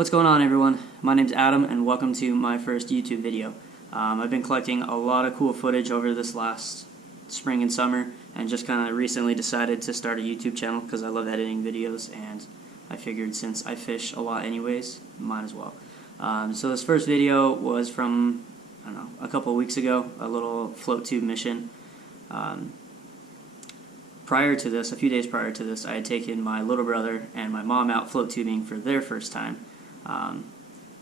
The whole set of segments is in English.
What's going on, everyone? My name's Adam and welcome to my first YouTube video. I've been collecting a lot of cool footage over this last spring and summer and just kind of recently decided to start a YouTube channel because I love editing videos and I figured since I fish a lot anyways, might as well. So this first video was from, I don't know, a couple of weeks ago, a little float tube mission. Prior to this, a few days prior to this, I had taken my little brother and my mom out float tubing for their first time.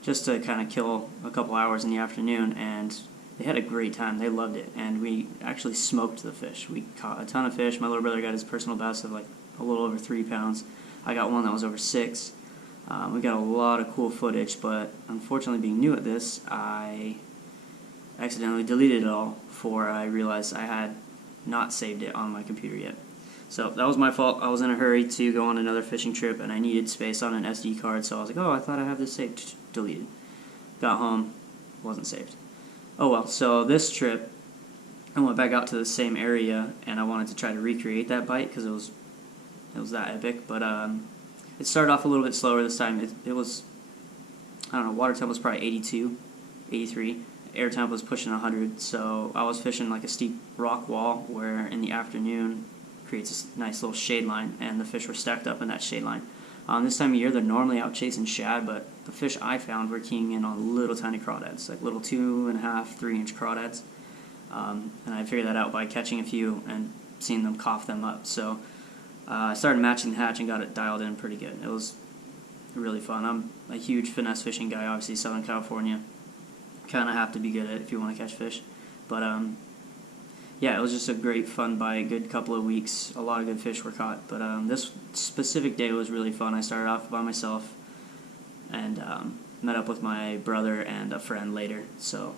Just to kind of kill a couple hours in the afternoon, and they had a great time. They loved it, and we actually smoked the fish. We caught a ton of fish. My little brother got his personal best of like a little over 3 pounds. I got one that was over 6. We got a lot of cool footage, but unfortunately, being new at this, I accidentally deleted it all before I realized I had not saved it on my computer yet. So that was my fault. I was in a hurry to go on another fishing trip and I needed space on an SD card, so I was like, oh, I thought I have this saved. Deleted. Got home, wasn't saved. Oh well, so this trip, I went back out to the same area and I wanted to try to recreate that bite because it was that epic, but it started off a little bit slower this time. It was, I don't know, water temp was probably 82, 83. Air temp was pushing 100, so I was fishing like a steep rock wall where in the afternoon creates a nice little shade line, and the fish were stacked up in that shade line. This time of year, they're normally out chasing shad, but the fish I found were keying in on little tiny crawdads, like little 2.5, 3-inch crawdads. And I figured that out by catching a few and seeing them cough them up. So I started matching the hatch and got it dialed in pretty good. It was really fun. I'm a huge finesse fishing guy, obviously Southern California. Kind of have to be good at it if you want to catch fish. But yeah, it was just a great fun bite, a good couple of weeks. A lot of good fish were caught. But this specific day was really fun. I started off by myself and met up with my brother and a friend later. So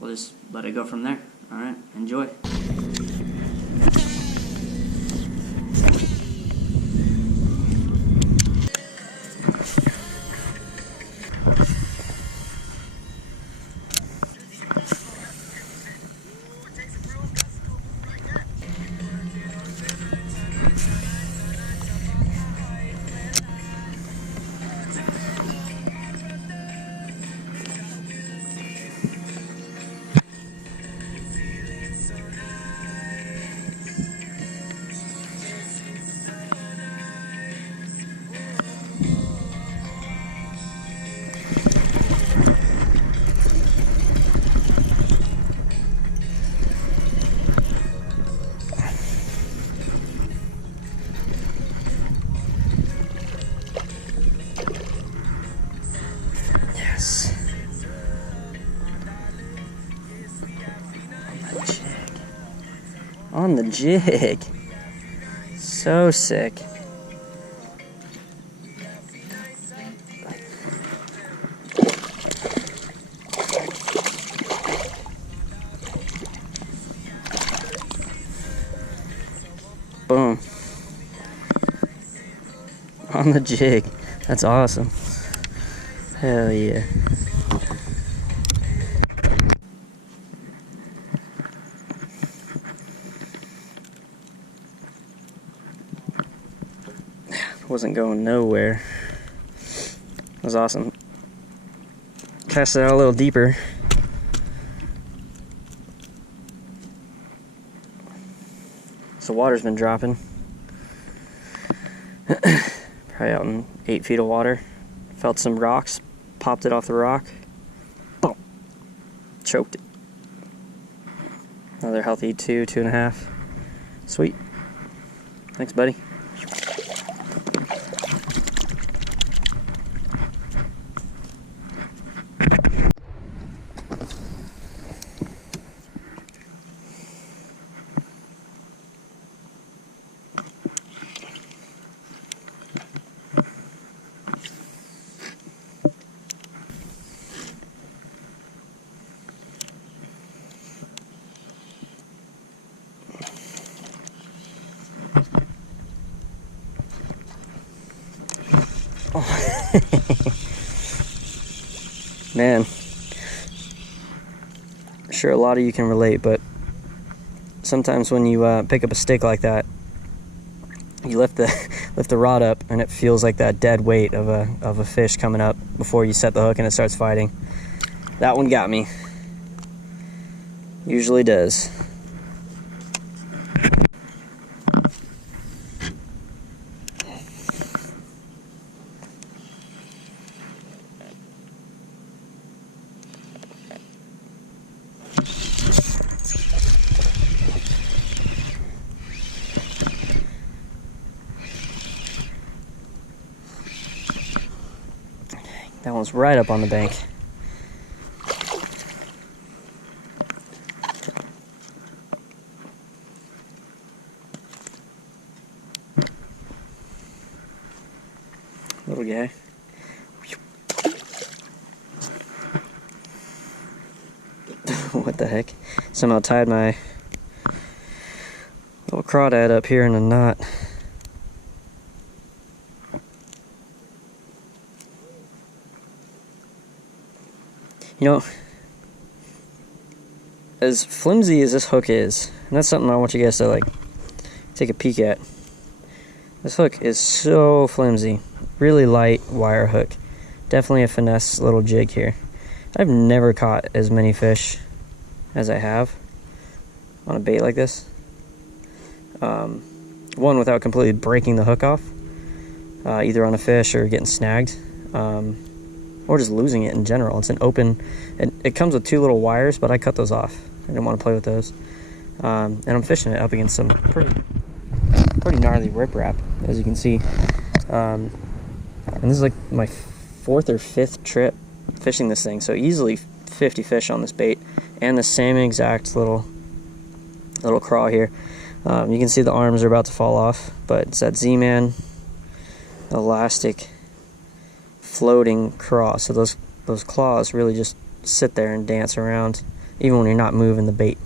we'll just let it go from there. All right, enjoy. On the jig. So sick. Boom. On the jig. That's awesome. Hell yeah. Wasn't going nowhere. It was awesome. Cast it out a little deeper. So water's been dropping. Probably out in 8 feet of water. Felt some rocks, popped it off the rock. Boom. Choked it. Another healthy 2.5. Sweet. Thanks, buddy. Oh. Man, sure a lot of you can relate, but sometimes when you pick up a stick like that you lift the lift the rod up, and it feels like that dead weight of a fish coming up before you set the hook and it starts fighting. That one got me. Usually does. That one's right up on the bank. Little guy. What the heck? Somehow tied my little crawdad up here in a knot. You know, as flimsy as this hook is, and that's something I want you guys to like take a peek at. This hook is so flimsy. Really light wire hook. Definitely a finesse little jig here. I've never caught as many fish as I have on a bait like this. One, without completely breaking the hook off, either on a fish or getting snagged. Or just losing it in general. It's an open, it comes with 2 little wires, but I cut those off. I didn't want to play with those. And I'm fishing it up against some pretty gnarly riprap, as you can see. And this is like my 4th or 5th trip fishing this thing, so easily 50 fish on this bait, and the same exact little craw here. You can see the arms are about to fall off, but it's that Z-Man elastic floating craw, so those claws really just sit there and dance around even when you're not moving the bait.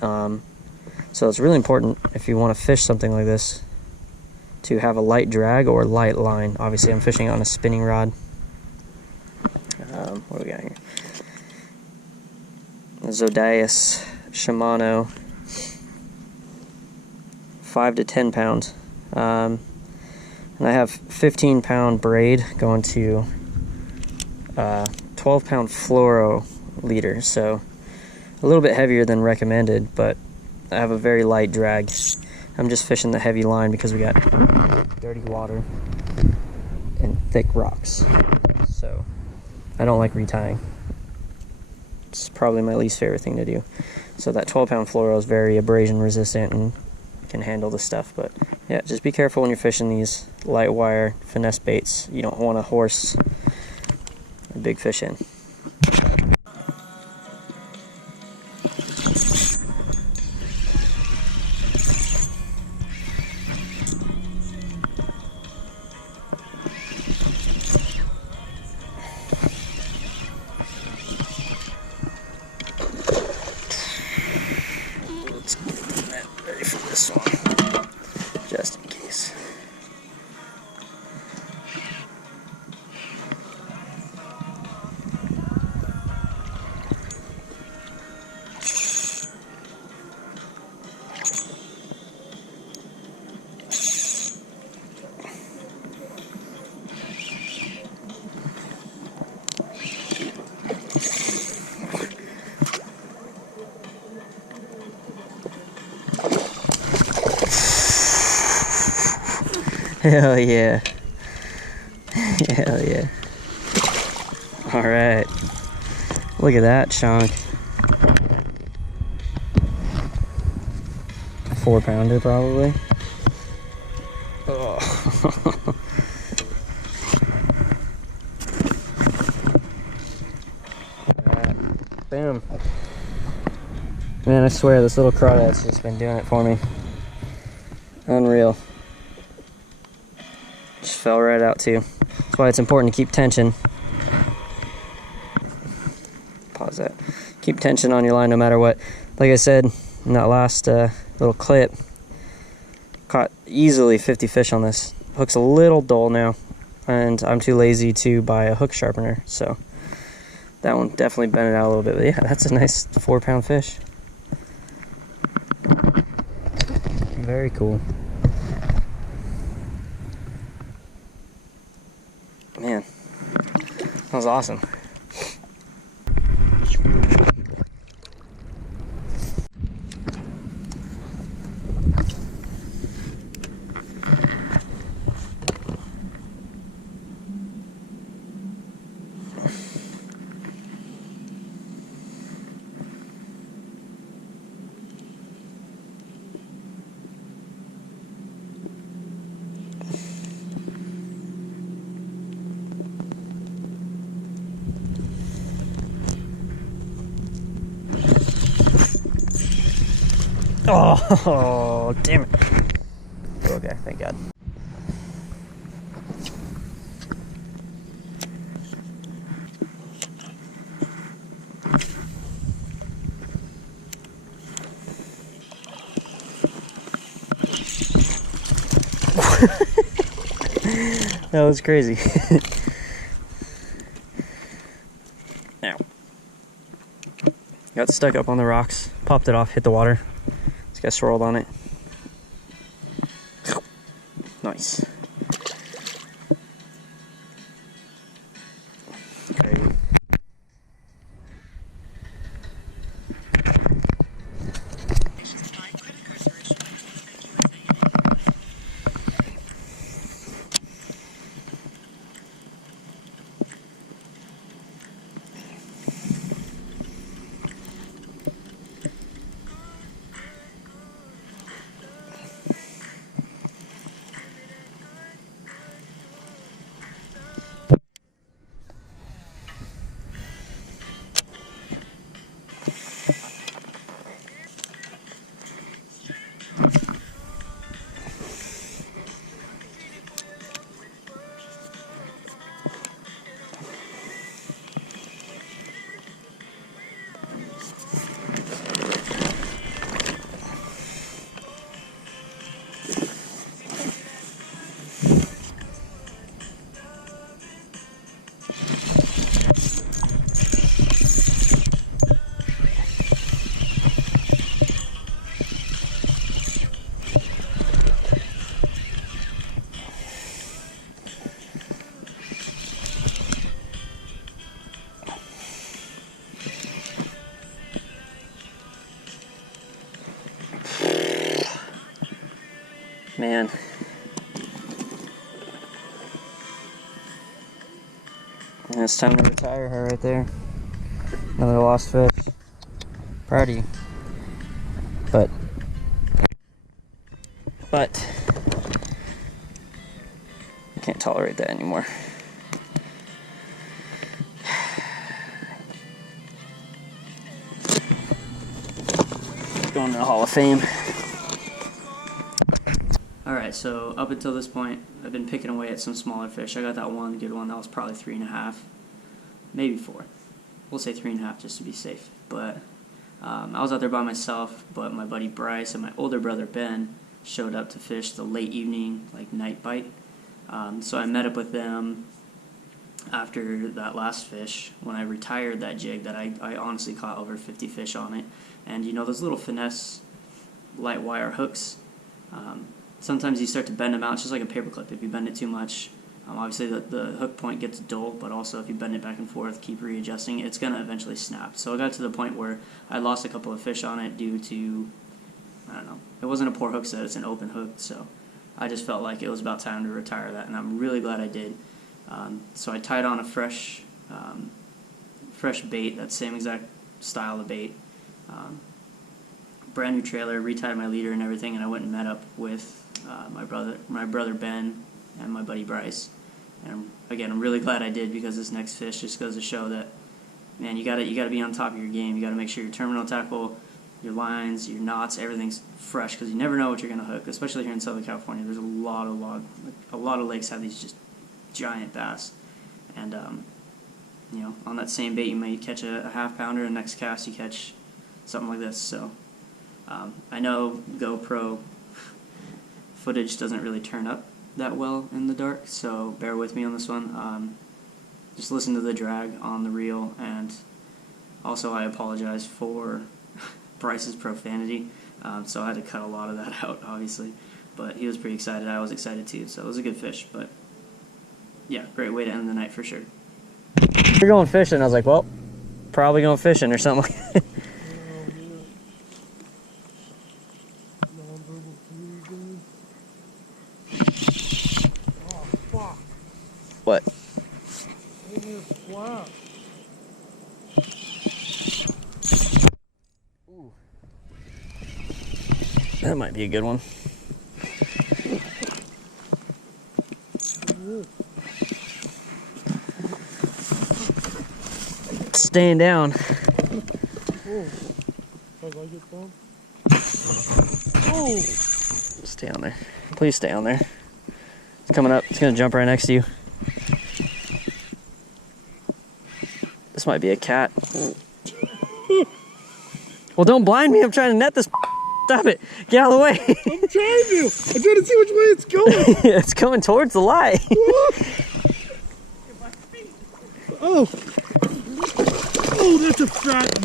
So it's really important, if you want to fish something like this, to have a light drag or light line. Obviously I'm fishing on a spinning rod. What do we got here? A Zodias Shimano 5 to 10 pound. And I have 15-pound braid going to 12-pound fluoro leader, so a little bit heavier than recommended, but I have a very light drag. I'm just fishing the heavy line because we got dirty water and thick rocks, so I don't like retying. It's probably my least favorite thing to do. So that 12-pound fluoro is very abrasion resistant and can handle the stuff, but yeah, just be careful when you're fishing these light wire finesse baits. You don't want to horse a big fish in. Let's get the net ready for this one, just in case. Hell yeah. Hell yeah. Alright. Look at that chunk. 4-pounder probably. Oh. Boom. Man, I swear this little crawdad's just been doing it for me. Unreal. Just fell right out too. That's why it's important to keep tension. Pause that. Keep tension on your line no matter what. Like I said in that last little clip, caught easily 50 fish on this. Hook's a little dull now, and I'm too lazy to buy a hook sharpener, so that one definitely bent it out a little bit. But yeah, that's a nice 4-pound fish. Very cool. That was awesome. Oh, damn it. Okay, thank God. That was crazy. Now, got stuck up on the rocks, popped it off, hit the water. This guy swirled on it. Nice. Okay. Man. And it's time to retire her right there. Another lost fish. Proud of you. But I can't tolerate that anymore. Going to the Hall of Fame. Alright, so up until this point, I've been picking away at some smaller fish. I got that one good one that was probably 3.5, maybe 4. We'll say 3.5 just to be safe. But I was out there by myself, but my buddy Bryce and my older brother Ben showed up to fish the late evening, like night bite. So I met up with them after that last fish when I retired that jig that I honestly caught over 50 fish on it. And you know those little finesse light wire hooks, sometimes you start to bend them out. It's just like a paper clip. If you bend it too much, obviously the hook point gets dull, but also if you bend it back and forth, keep readjusting, it's going to eventually snap. So I got to the point where I lost a couple of fish on it due to, I don't know, it wasn't a poor hook set, it's an open hook, so I just felt like it was about time to retire that, and I'm really glad I did. So I tied on a fresh bait, that same exact style of bait, brand new trailer, retied my leader and everything, and I went and met up with my brother Ben and my buddy Bryce. And again, I'm really glad I did, because this next fish just goes to show that, man, you gotta be on top of your game. You gotta make sure your terminal tackle, your lines, your knots, everything's fresh, because you never know what you're gonna hook. Especially here in Southern California, there's a lot of lakes have these just giant bass, and you know, on that same bait you might catch a half pounder, and next cast you catch something like this. So I know GoPro footage doesn't really turn up that well in the dark, so bear with me on this one. Just listen to the drag on the reel, and also I apologize for Bryce's profanity, so I had to cut a lot of that out, obviously, but he was pretty excited. I was excited too, so it was a good fish. But yeah, great way to end the night for sure. You're going fishing. I was like, well, probably going fishing or something like that. What? Ooh. That might be a good one. Staying down. Oh. Stay on there. Please stay on there. It's coming up. It's gonna jump right next to you. This might be a cat. Well, don't blind me. I'm trying to net this. Stop it. Get out of the way. I'm trying to. I'm trying to see which way it's going. It's coming towards the light. Oh. Oh, that's a fat.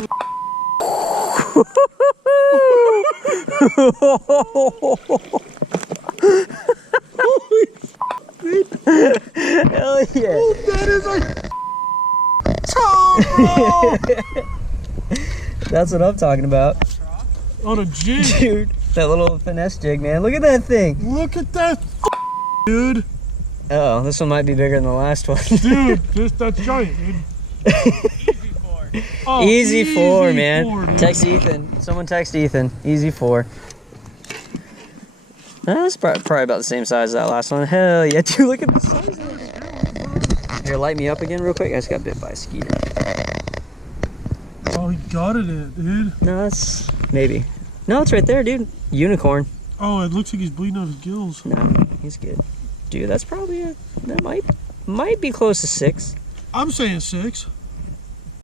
Hell yeah. Oh, that is a bro. That's what I'm talking about. On a jig. Dude, that little finesse jig, man. Look at that thing. Look at that, dude. Uh oh, this one might be bigger than the last one. Dude, that's giant, dude. Oh, Easy four, man. Dude. Text Ethan. Someone text Ethan. Easy 4. That's probably about the same size as that last one. Hell yeah, dude, look at the size of it. Here, light me up again real quick. I just got bit by a skeeter. Oh, he got it, dude. No, that's maybe. No, it's right there, dude. Unicorn. Oh, it looks like he's bleeding out his gills. No, he's good. Dude, that's probably that might be close to 6. I'm saying 6.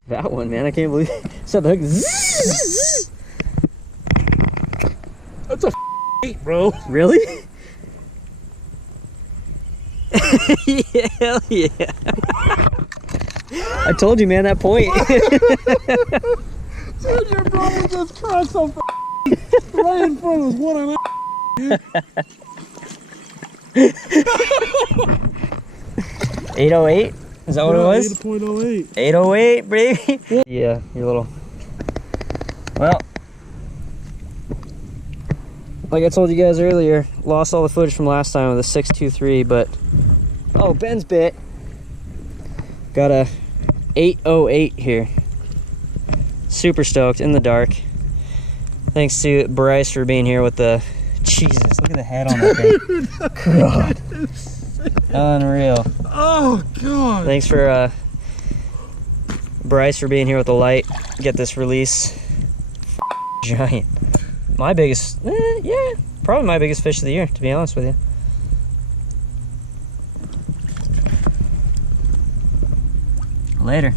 That one, man, I can't believe it. So the hook. Zzz. That's a 8, bro. Really? Yeah, hell yeah. I told you, man, that point. Dude, your brother just crashed so right in front of us. What an 808? Is that what it was? 8.08. 808, baby. Yeah, your little. Well, like I told you guys earlier, lost all the footage from last time with a 623, but oh, Ben's bit. Got a 808 here. Super stoked in the dark. Thanks to Bryce for being here with the. Jesus, look at the head on that thing. God. Unreal. Oh, God. Thanks for Bryce for being here with the light. Get this release. Giant. My biggest, yeah, probably my biggest fish of the year, to be honest with you. Later.